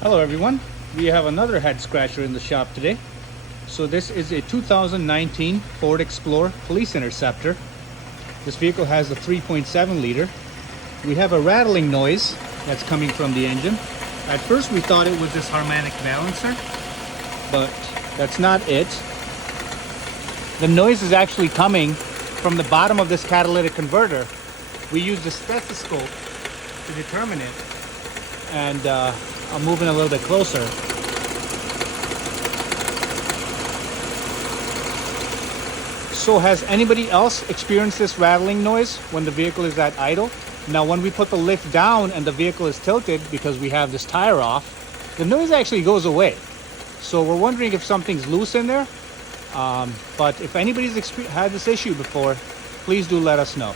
Hello everyone, we have another head scratcher in the shop today. So this is a 2019 Ford Explorer Police Interceptor. This vehicle has a 3.7 liter. We have a rattling noise that's coming from the engine. At first we thought it was this harmonic balancer, but that's not it. The noise is actually coming from the bottom of this catalytic converter. We used a stethoscope to determine it, and I'm moving a little bit closer. So has anybody else experienced this rattling noise when the vehicle is at idle? Now when we put the lift down and the vehicle is tilted because we have this tire off, the noise actually goes away. So we're wondering if something's loose in there. But if anybody's had this issue before, please do let us know.